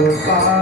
Bye.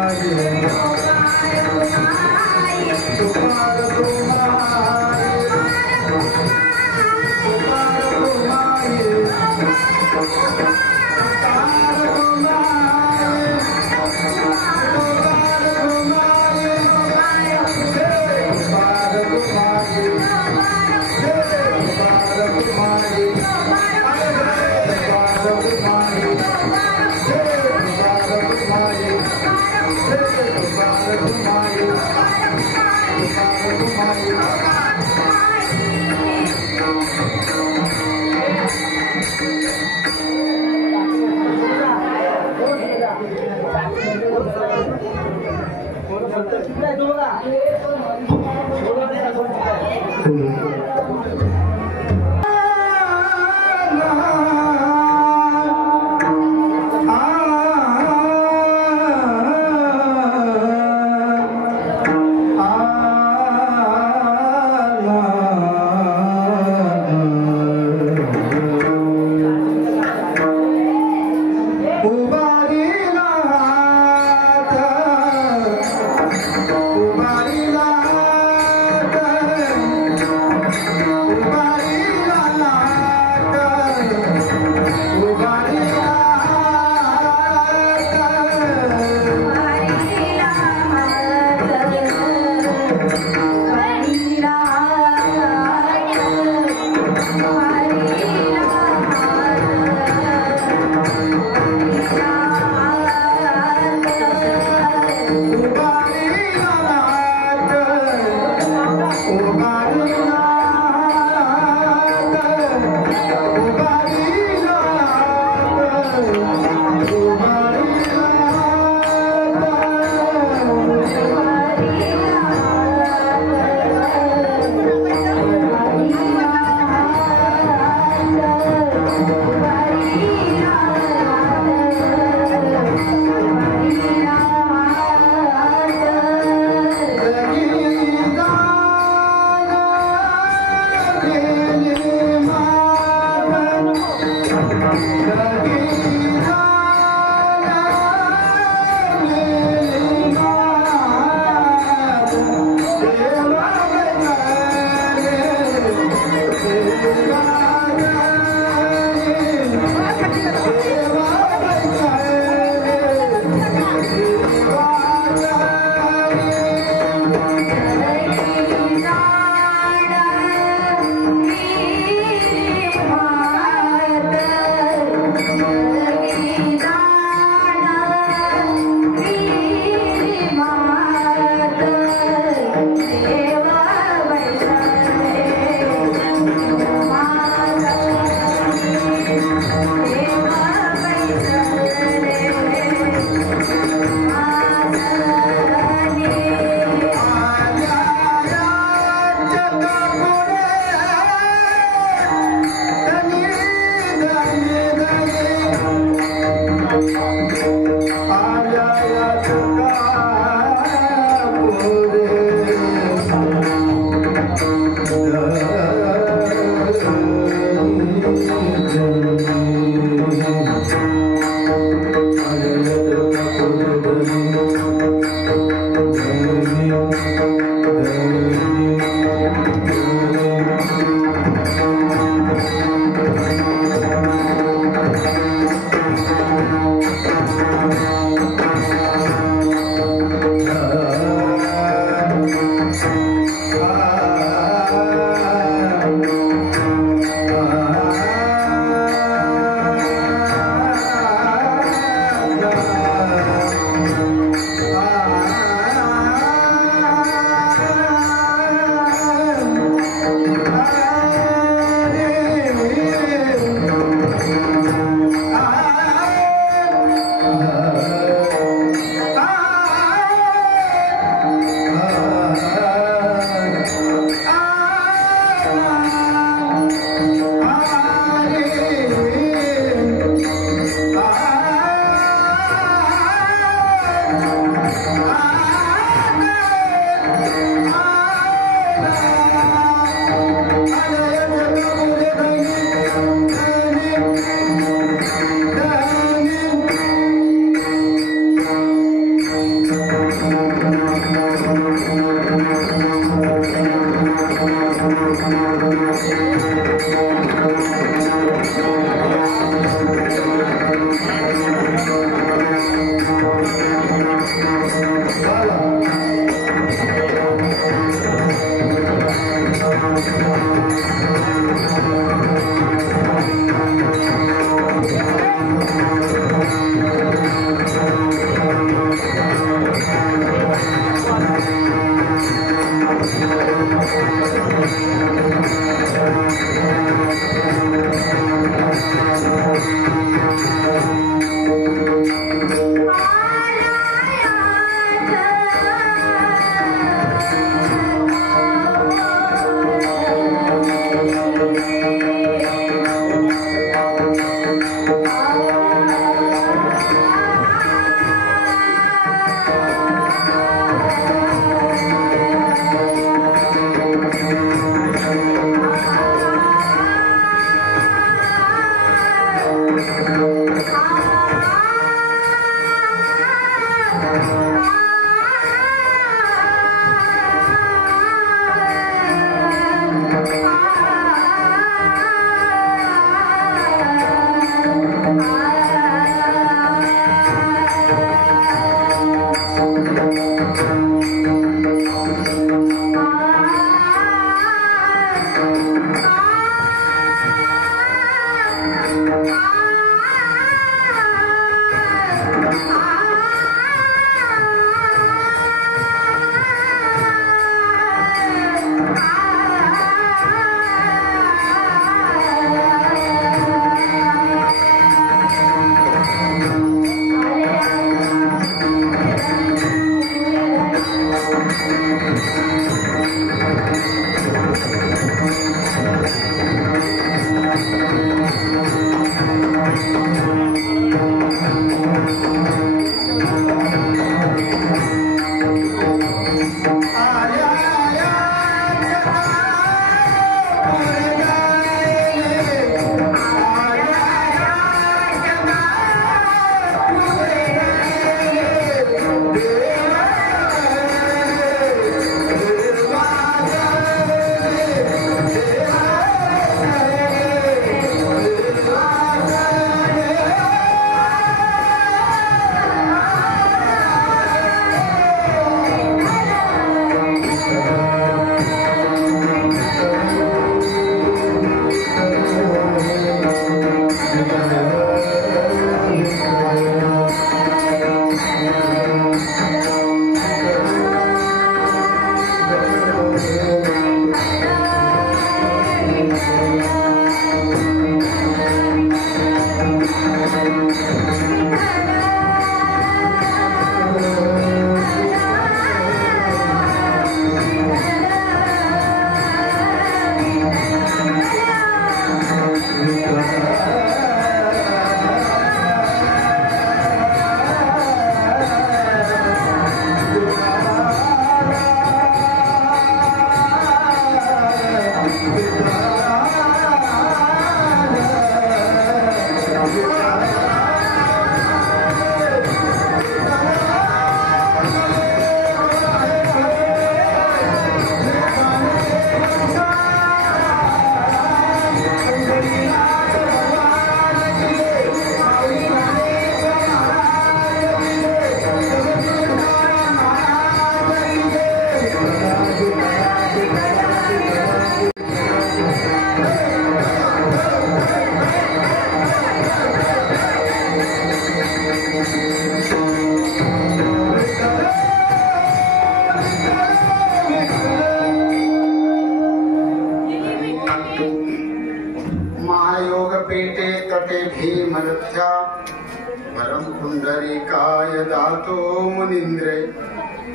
पुंडरीकाय दातो मुनीन्द्रे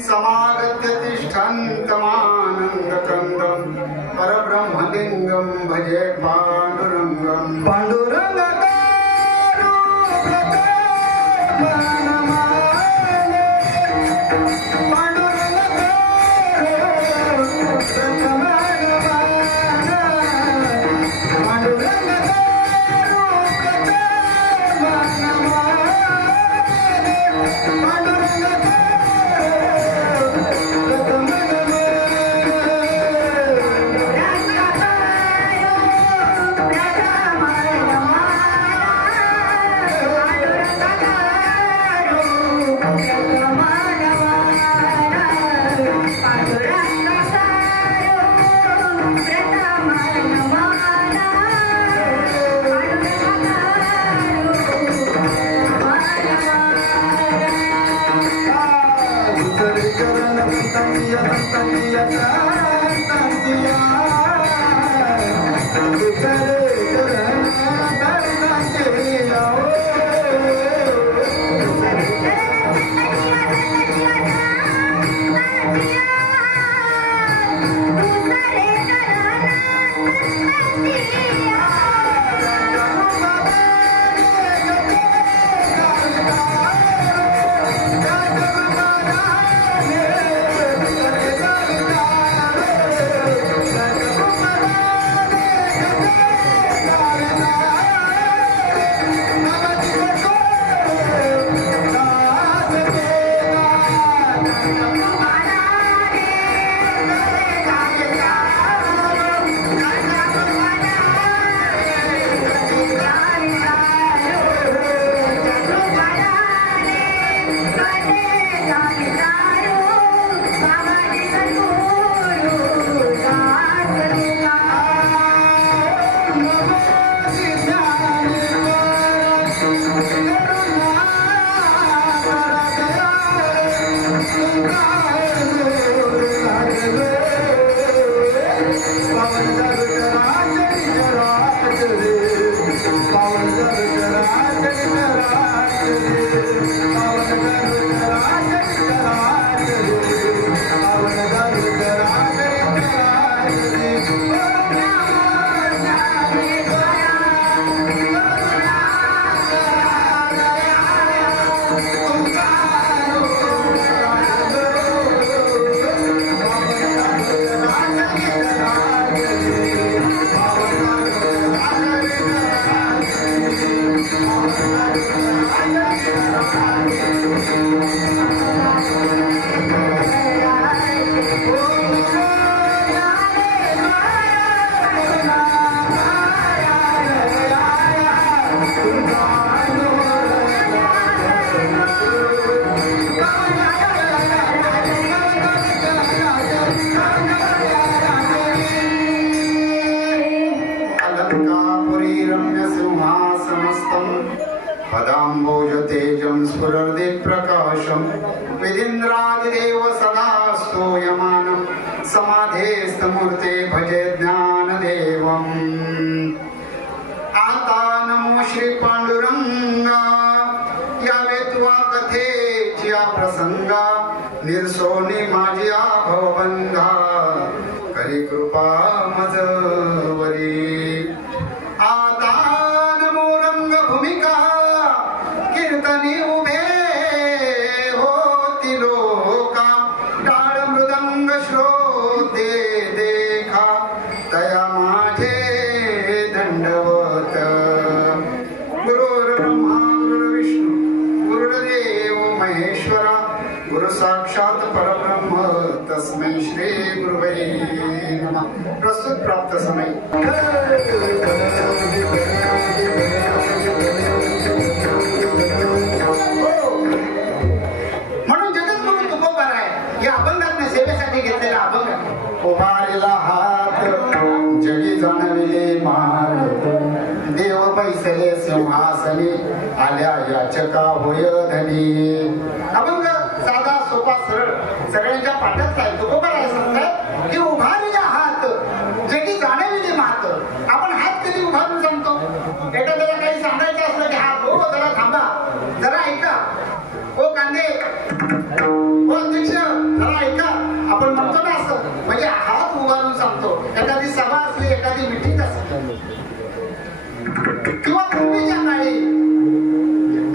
समागत्य तिष्ठन्तमानन्दकन्दं परब्रह्मलिङ्गं भजे पाण्डुरङ्गं समाधेस्तमूर्ते भजे ज्ञानदेवम् आता नमो श्री पांडुरंगा यावे तुवा कथेच्या प्रसंगा निर्सोनी माझ्या भवबंधा करी कृपा मजवरी आता नमो रंग भूमिका कीर्तनी उभे होती लोका टाळ मृदंग श्रोते देखा तया माझे दंडवत गुरुर्ब्रह्मा गुरुर्विष्णू गुरुर्देव महेश्वरा गुरु साक्षात परब्रह्म तस्मै श्री गुरुवे नमः. प्रस्तुत प्राप्त समय म्हणून जगद्गुरु तुकोबार आहे या अभंगातल्या सेवेसाठी घेतलेला अभंग. उभारला हात जगी जाणविले मार देव बैसले सिंहासनी आल्या याचका होय धनी. अभंग साधा सोपा सरळ सगळ्यांच्या पाठात आहे. तुकोबार आहे सांगतात की उभारला हात जगी जाणविले मात. आपण हात कधी उभारून सांगतो? एखाद्याला काही सांगायचं असलं की हात हो जरा थांबा जरा ऐका आपण म्हणतो ना असं, म्हणजे हात उभारून सांगतो. एखादी सभा असली, एखादी मिटिंग असली, किंवा पूर्वीच्या काळी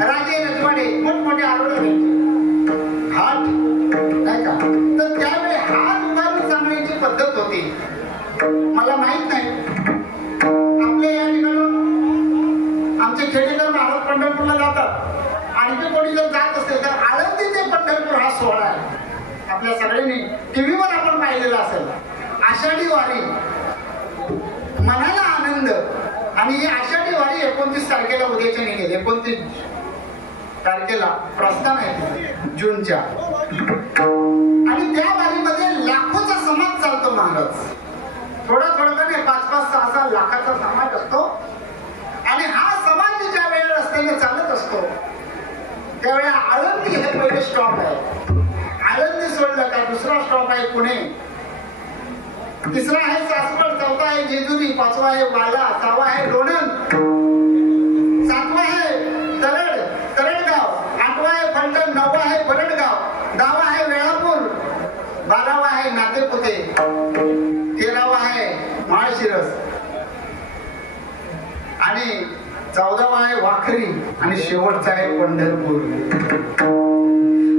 राजे रजवाडे मोठमोठे आरोग्य हात नाही का, तर त्यावेळी हात उभारून सांगण्याची पद्धत होती. मला माहित नाही, आपल्या या ठिकाणून आमचे खेडेकर महाराज पंढरपूरला जातात, आणखी कोणी जर जात असते तर आळंदी ते पंढरपूर हा सोहळा आहे. आपल्या सगळ्यांनी टीव्हीवर आपण पाहिलेला असेल. आषाढी वारी, मनाला आनंद. आणि ही आषाढी वारी 29 तारखेला उद्याच्या निघेल. 29 तारखेला प्रस्थान आहे जूनच्या. आणि त्या वारीमध्ये लाखोचा समाज चालतो महाराज. थोडा नाही, 5-5, 6-6 लाखाचा समाज असतो. आणि हा समाज ज्या वेळेला रस्त्याने चालत असतो त्यावेळेला आळंदी हे पहिले स्टॉप आहे. आळंदी सोडलं का दुसरा स्टॉप आहे पुणे, तिसरा आहे सासवड, चौथा आहे जेजुरी, पाचवा आहे वाला, सहावा आहे लोणंद, सातवा आहे तरडगाव, आठवा आहे फलटण, नववा आहे परडगाव, 10वा आहे वेळापूर, 12वा आहे नातेपुते, 13वा आहे माळशिरस आणि 14वा आहे वाखरी आणि शेवटचा आहे पंढरपूर.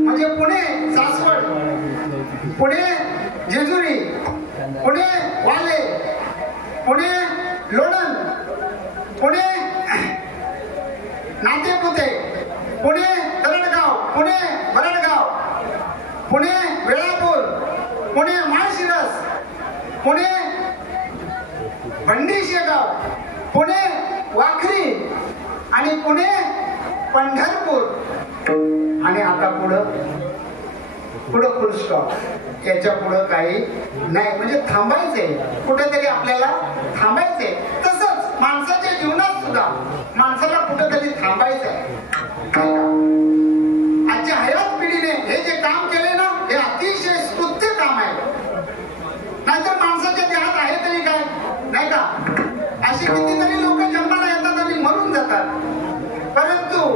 म्हणजे पुणे सासवड, पुणे जेजुरी, पुणे वाले, पुणे लोणंद, पुणे नातेपुते, पुणे तरडगाव, पुणे बरडगाव, पुणे वेळापूर, पुणे माळशिरस, पुणे भंडीशेगाव, पुणे वाखरी आणि पुणे पंढरपूर. आणि आता पुढं फुल स्टॉप. याच्या पुढं काही नाही. म्हणजे थांबायचंय, कुठेतरी आपल्याला थांबायचंय. तसंच माणसाच्या जीवनात सुद्धा माणसाला कुठेतरी थांबायचंय. आजच्या हयात पिढीने हे जे काम केले ना, हे अतिशय स्तुत्य काम आहे. नाहीतर माणसाच्या देहात आहे तरी काय नाही का. अशी कितीतरी लोक जन्माला येतात आणि मरून जातात, परंतु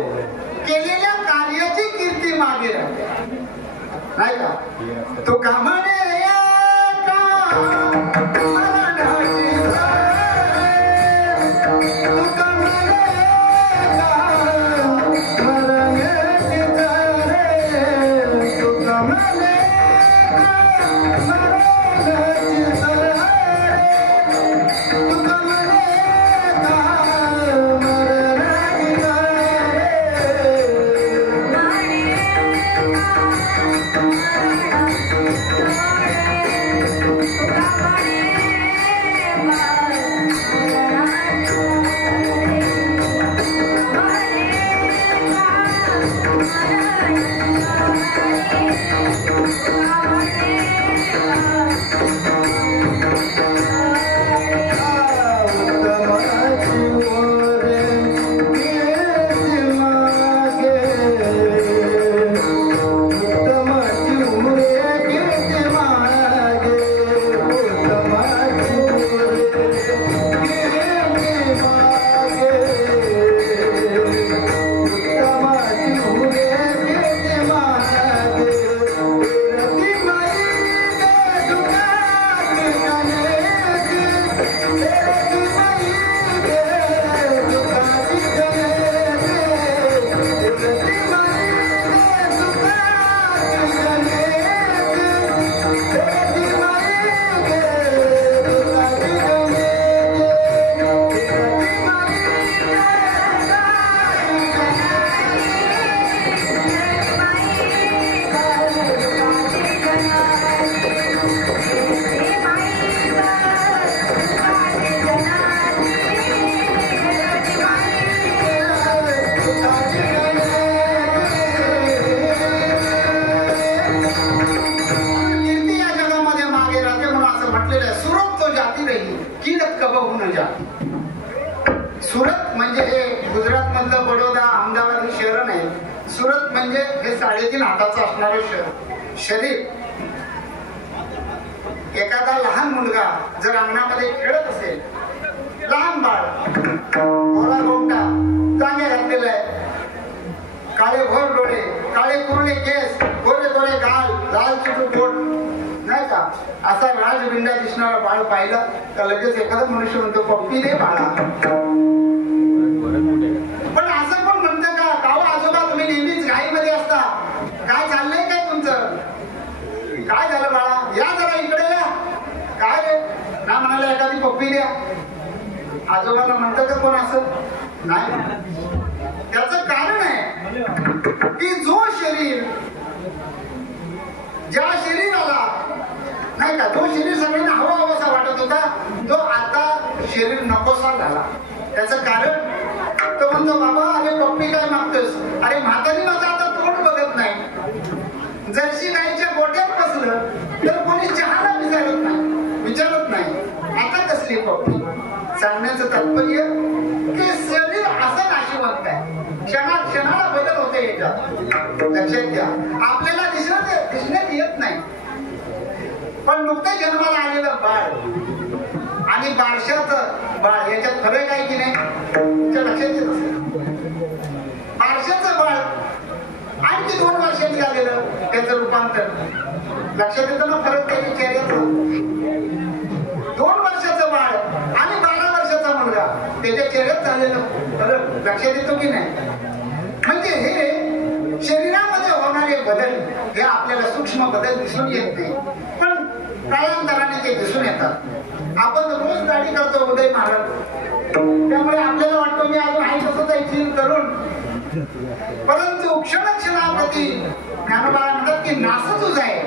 केलेल्या कार्याची कीर्ती मागे राहते नाही का. तो कामाने सुरत म्हणजे हे गुजरात मधलं बडोदा, अहमदाबाद ही शहर नाही. सुरत म्हणजे हे 3.5 हाताचं असणारं शरीर. एखादा लहान मुलगा जर अंगणामध्ये खेळत असेल, लहान बाळ, गोरा गोमटा, चांगले घातलेलं आहे, काळे भोर डोळे, काळे कुरळे केस, गोरे गोरे गाल, लाल चुटू पोट नाही असा राजबिंडा दिसणारा बाळ पाहिला तर लगेच एखादा मनुष्य म्हणतो पप्पी दे बाळा. पण असं पण म्हणतं का काहो आजोबा तुम्ही नेहमीच घाईमध्ये असता, काय चाललंय काय तुमचं, काय झालं बाळा, या जरा इकडे या, काय रे ना म्हणाला एखादी पप्पी द्या. आजोबाला म्हणतं का कोण असं नाही. त्याचं कारण आहे की जो शरीर ज्या शरीराला नाही का, जो शरीर सगळ्यांना हवा हवासा वाटत होता तो आता शरीर नकोसा झाला. त्याचं कारण तो म्हणतो बाबा अरे पप्पी काय मागतोस, अरे म्हातारी माझं आता तोंड बघत नाही, जर्सी गाईच्या गोट्यात बसलं तर कोणी चहाला विचारत नाही, आता कसली पप्पी. सांगण्याचं तात्पर्य की शरीर असं नाशिवंत आहे, क्षणाला बदल होते याच्यात. लक्षात घ्या, आपल्याला दिसण्यात येत नाही, पण नुकतं जन्माला आलेलं बाळ आणि बारशाचं बाळ याच्यात फरक आहे की नाही, तुमच्या लक्षात येत असेल. बारशाचं बाळ आणखी 2 वर्षांनी झालेलं त्याचं रूपांतर लक्षात येतं ना, फरक त्याच्या चेहऱ्याचा. 2 वर्षाचं बाळ आणि 12 वर्षाचा मुलगा त्याच्या चेहऱ्यात झालेलं फरक लक्षात येतो की नाही. म्हणजे हे शरीरामध्ये होणारे बदल हे आपल्याला सूक्ष्म बदल दिसून येत नाही, पण कालांतराने ते दिसून येतात. आपण रोज गाडी करतो उदय महाराज, त्यामुळे आपल्याला वाटतं मी अजून आहे तसं जायची तरुण, परंतु क्षणाप्रती ज्ञानोबा म्हणतात की नास तुझ आहे.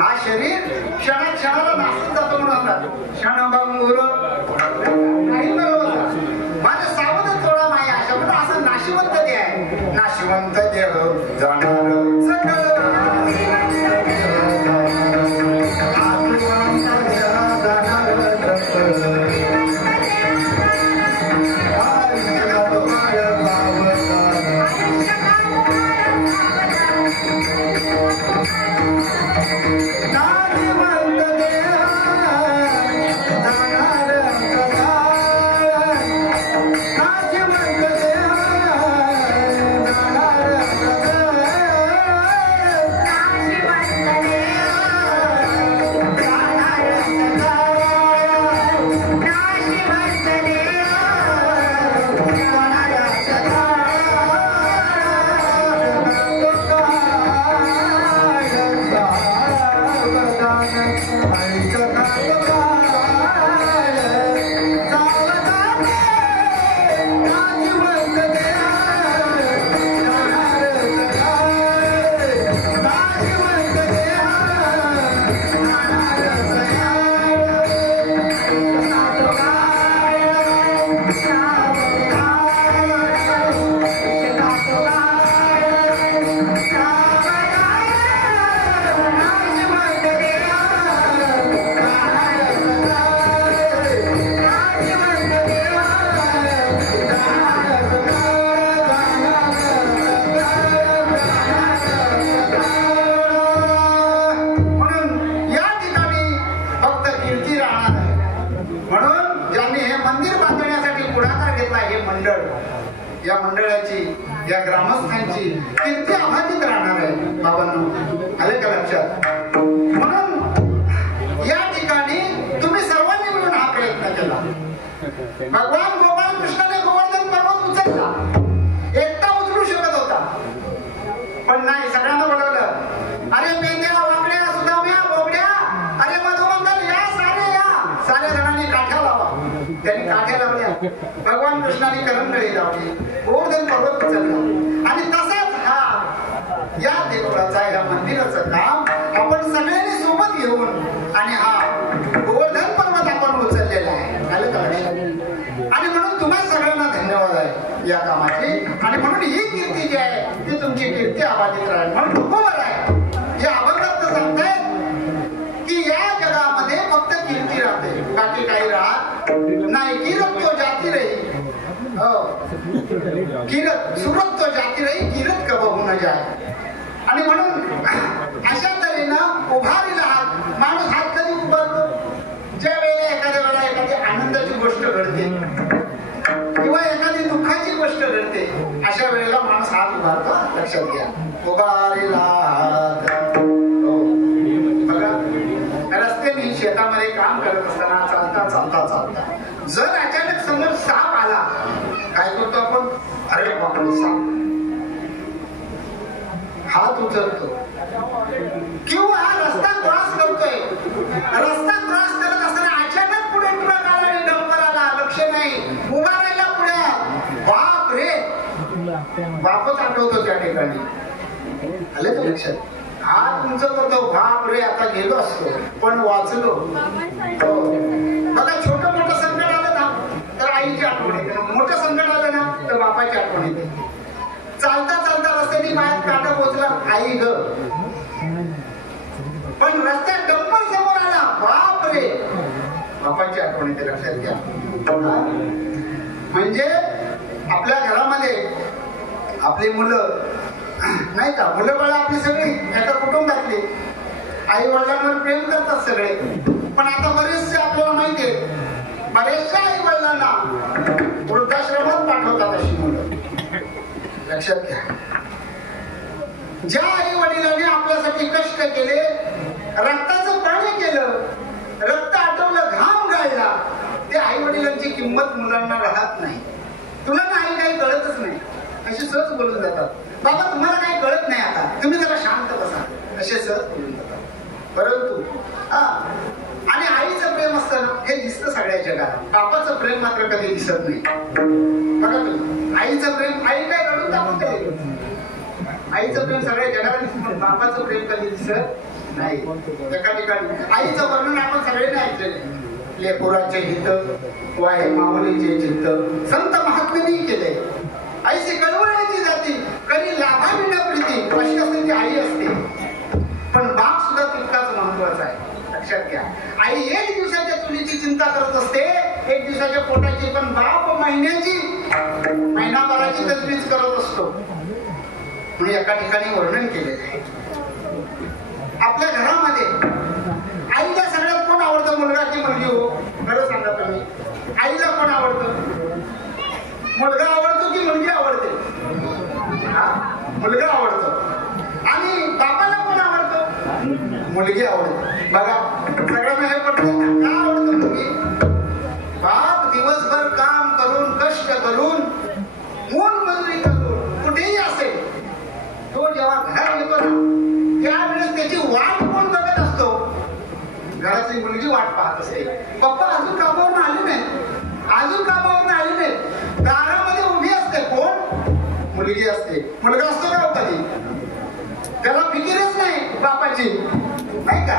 हा शरीर क्षणाला नासत जातो म्हणून म्हणतात. क्षणभंगुर नाही बरोबर, माझ्या सावध थोडा माया अशा म्हणजे असं नाशिवंत देह आहे. नाशिवंत देह जाणार सकल या मंडळाची या ग्रामस्थांची कीर्ती अबाधित राहणार आहे. बाबांनो आले का लक्षात. म्हणून या ठिकाणी तुम्ही सर्वांनी मिळून हा प्रयत्न केला. भगवान गोपाळ कृष्णाने गोवर्धन पर्वत उचलला, एकटा उचलू शकत होता पण नाही, सगळ्यांना बोलवलं. अरे मेंढ्या वाकड्या सुदाम्या बोबड्या अरे मधुमंगल या साऱ्या जणांनी काठ्या लावा. त्यांनी काठ्या लावल्या, भगवान कृष्णाने करंगळी लावली, गोवर्धन पर्वत उचलला. आणि तसाच हा या देवळाचा या मंदिराचं काम आपण सगळ्यांनी सोबत घेऊन आणि हा गोवर्धन पर्वत आपण उचललेला आहे. आणि म्हणून तुम्हाला सगळ्यांना धन्यवाद आहे या कामाची. आणि म्हणून ही कीर्ती जी आहे ती तुमची कीर्ती अबाधित राहील. म्हणून बरोबर आहे हे अभंगात सांगताय की या जगामध्ये फक्त कीर्ती राहते, बाकी काही राहत नाही. किरत तो जाती रही, किरत सुरत तो जाती रही, किरत कब होऊन जाय. आणि म्हणून अशा तऱ्हेनं उभारीला हात, माणूस हात कधी उभारतो ज्या वेळेला एखाद्या वेळेला एखादी आनंदाची गोष्ट घडते किंवा एखादी दुःखाची गोष्ट घडते, अशा वेळेला माणूस हात उभारतो. लक्षात घ्या, उभारीला हात. बघा त्याला चालता चालता जर अचानक समोर साप आला, काय करतो आपण? अरे बापरे साप, हात उचलतो. किंवा रस्ता क्रॉस करतोय, रस्ता क्रॉस करत असताना अचानक पुढे ट्रक आला आणि डंपर आला, लक्ष नाही, उभा राहिला पुढे, बाप रे, बापच आठवतो त्या ठिकाणी. आले तर लक्षात? हात उंच करतो, बाप रे आता गेलो असतो पण वाचलो. बघा छोटं मोठं संकट आलं ना तर आईची आठवण येते, मोठं संकट आलं ना तर बापाची आठवण येते. चालता चालता रस्त्याने पायात काटा पोचला, आई ग, पण रस्त्यात डंपर समोर आला, बाप रे, बापाची आठवण येते. लक्षात घ्या. म्हणजे आपल्या घरामध्ये आपली मुलं नाही का, मुलं बाळा आपली सगळी एका कुटुंबातली आई वडिलांवर प्रेम करतात सगळे, पण आता बरेचसे आपल्याला माहिती आहे बरेचशा आई वडिलांना वृद्धाश्रमात पाठवतात अशी मुलं. लक्षात घ्या. ज्या आई वडिलांनी आपल्यासाठी कष्ट केले, रक्ताचं पाणी केलं, रक्त आटवलं, घाम गाळला, ते आई वडिलांची किंमत मुलांना राहत नाही. तुला नाही काही कळतच नाही असे सहज बोलून जातात. बाबा तुम्हाला काही कळत नाही, आता तुम्ही जरा शांत बसा, असे सहज बोलून जातात. परंतु आणि आईचं प्रेम असतं हे दिसतं सगळ्या जगाला, बापाचं प्रेम मात्र कधी दिसत नाही. बघा तुम्ही, आईचं प्रेम, आई काय रडून टाकून काय, आईचं प्रेम सगळ्या जगाला दिसतं, बापाचं प्रेम कधी दिसत नाही. एका ठिकाणी आईचं वर्णन आपण सगळ्यांनी ऐकलेलं, लेकराचे हित वाहे माऊलीचे चित्त, संत महात्म्यांनी केले. आईची कळवळायची जाती, कधी लाभाविना प्रीती, अशी असते आई असते. पण बाप सुद्धा तितकाच महत्वाचा आहे. लक्षात घ्या. आई एक दिवसाच्या चुलीची चिंता करत असते, एक दिवसाच्या पोटाची, पण बाप महिन्याची, महिनाभराची तजवीज करत असतो. म्हणून एका ठिकाणी वर्णन केलेलं आहे. आपल्या घरामध्ये आईला सगळ्यात कोण आवडतं, मुलगा की मुलगी? हो खरं सांगा तुम्ही, आईला कोण आवडतं? मुलगा आवडतो की मुलगी आवडते? मुलगा आवडतो. आणि बापाला कोण आवडतो? मुलगी आवडते. बघा सगळ्यांना हे पटतं का आवडतं मुलगी? बाप दिवसभर काम करून, कष्ट करून, मोलमजुरी करून, कुठेही असेल, तो जेव्हा घरात येतो ना त्यावेळेस त्याची वाट कोण बघत असतो? घराची मुलगी वाट पाहत असते. पप्पा अजून कामावरून आले नाही, अजून कामावरून आले नाही, दारामध्ये उभी असते. कोण? मुलगी असते. मुलगा असतो का कधी? त्याला फिकीरच नाही बापाची, नाही का?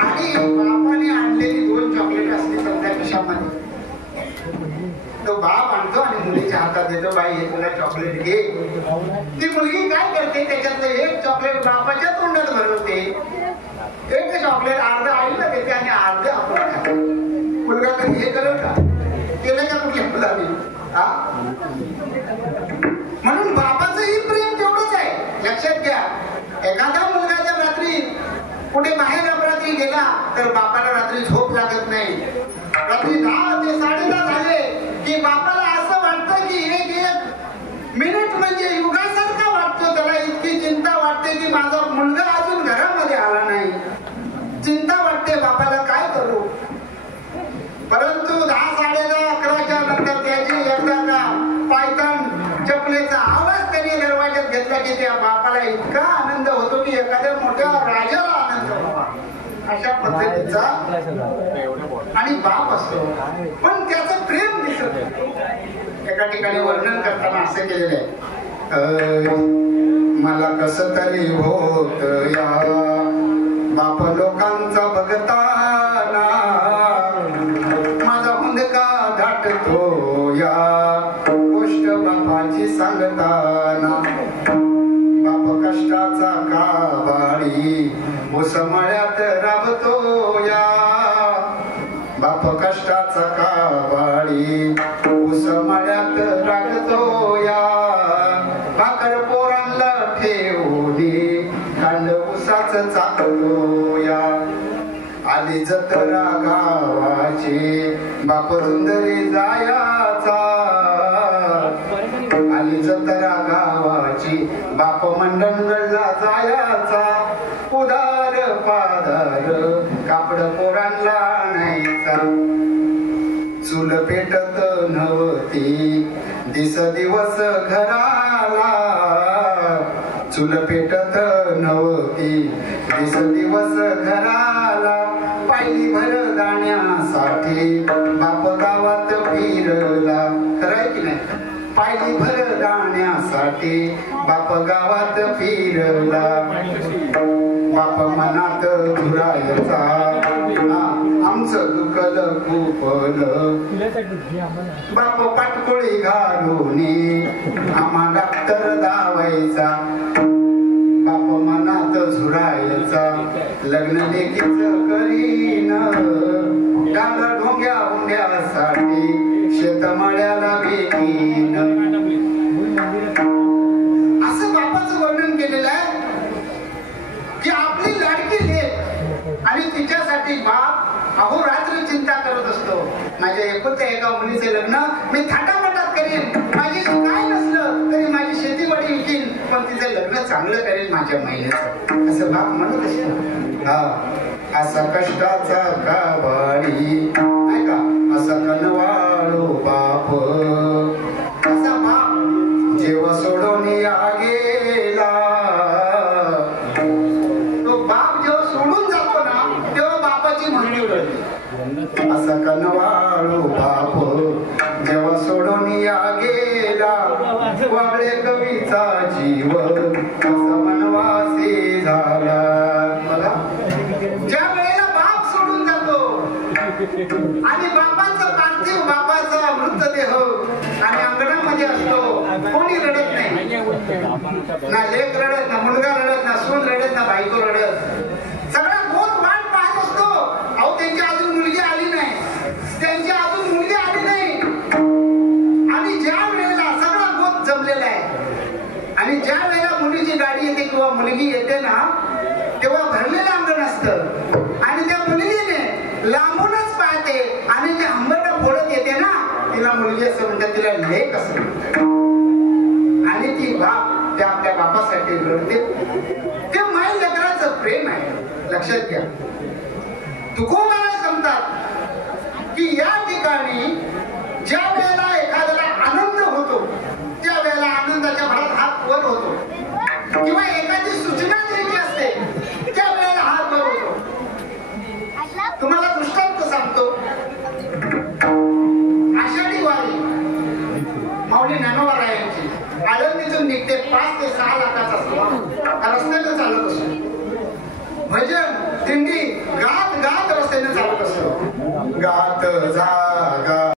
आणि बापाने आणलेली 2 चॉकलेट असते सध्या खिशामध्ये, तो बाप आणतो आणि मुलीच्या हातात देतो, बाई हे तुला चॉकलेट घे. ती मुलगी काय करते, त्याच्यातलं एक चॉकलेट बापाच्या तोंडात भरवते, एक चॉकलेट अर्ध आईला देते आणि अर्ध आपण खातो. मुलगा कधी हे करेल का? केलं का कुठल्या मुलाने? म्हणून बापाचंही प्रेम तेवढंच आहे. लक्षात घ्या. एखादा मुलगा जर रात्री कुठे बाहेर अपरात्री गेला तर बापाला रात्री झोप लागत नाही. रात्री 10 ते 10:30 झाले की बापाला असं वाटतं की एक मिनिट म्हणजे युगासारखा वाटतो. त्याला इतकी चिंता वाटते की माझा मुलगा अजून घरामध्ये आला नाही. चिंता वाटते बापाला, काय करू? परंतु 10, 10:30, 11च्या नंतर त्याची एकदा का पायथन चपलेचा आवाज त्याने दरवाज्यात घेतला की त्या बापाला इतका आनंद होतो की एखाद्या मोठ्या राजाला आनंद व्हावा अशा पद्धतीचा आणि बाप असतो. पण त्याचं प्रेम दिसत एका ठिकाणी वर्णन करताना असं केलेलं आहे, मला कसं तरी होत या बाप लोकांचा बघताना, माझा हुंदका दाटतो या गोष्ट बापाची सांगताना. बाप कष्टाचा काबाडी उसमळ्यात राबतो या, बाप कष्टाचा काबाडी उसमळ्यात राबतो या. भाकर पोरांना ठेवली कांड उसाच चाकतो या. आली जत्रा गावाची बाप सुंदरी जायाचा, आली जत्रा गावाची बाप मंडणगडला जायाचा उदार पादार कापड पोरांना आणायचा चूल पेटत नव्हती दिस दिवस घराला चूल पेटत नव्हती दिस दिवस घराला पायी भर दाण्यासाठी बाप गावात फिरला खरंय की नाही पायी भर दाण्यासाठी बाप गावात फिरला बाप मनात धुरायचा आमचं दुखल खूपलं बाप पाटकोळी घालून आम्हा डॉक्टर दावायचा बाप मनात झुरायचा लग्न लेकीच करीन डांगर ढोंग्या हुंड्यासाठी शेतमळ्याला बेकीन असं बापाचं वर्णन केलेलं आहे की आपली लाडकी लेक आणि तिच्यासाठी बाप अहोरात्र चिंता करत असतो माझ्या एकुलत्या एका मुलीचे लग्न मी थाटामाटात करीन माझी काय नसलं तरी माझी शेतीवाडी विकीन पण तिचं लग्न चांगलं करेल माझ्या महिन्याचं असं बाप म्हणत असतो हा असा कष्टाचा काबाडी नाही का असा कनवाळू बाप असा बाप जेव्हा सोडून या गेला तो बाप जेव्हा सोडून जातो ना तेव्हा बापाची म्हणणी उडली असा कनवाळू बाप जेव्हा सोडून या गेला वागळे कवीचा जीव असा वनवासी झाला बघा ज्या वेळेला बाप सोडून जातो आणि बापाचा पार्थिव बापाचा मृतदेह आणि अंगणामध्ये असतो कोणी रडत नाही ना लेक रडत ना मुलगा रडत ना सून रडत ना बायको रडत सगळा गोत वाट पाहत असतो अहो त्यांची अजून मुलगी आली नाही त्यांची अजून मुलगी आली नाही आणि ज्या वेळेला सगळा गोत जमलेला आहे आणि ज्या वेळेला मुलीची गाडी येते किंवा मुलगी येते ना तेव्हा भरलेलं अंगण असतं आणि त्या मुलगीने लांबूनच पाहते आणि जे आंबट फोडत येते ना तिला मुलगी असं म्हणतात तिला लेक असं म्हणतात आणि ती बाप त्या आपल्या बापासाठी रडते ते माय लेकराचं प्रेम आहे लक्षात घ्या तुकोबाला सांगतात की या ठिकाणी ज्या वेळेला एखाद्याला आनंद होतो त्या वेळेला आनंदाच्या भरात हात वर होतो किंवा एखादी सूचना द्यायची असते त्या वेळेला हात वर होतो तुम्हाला दृष्टांत सांगतो आषाढी वारी माऊली ज्ञानोबारायांची आळंदीतून निघते 5 ते 6 लाखाचा सभा रस्त्याने चालत असतो भजन दिंडी गात गात रस्त्याने चालत असतो गात जा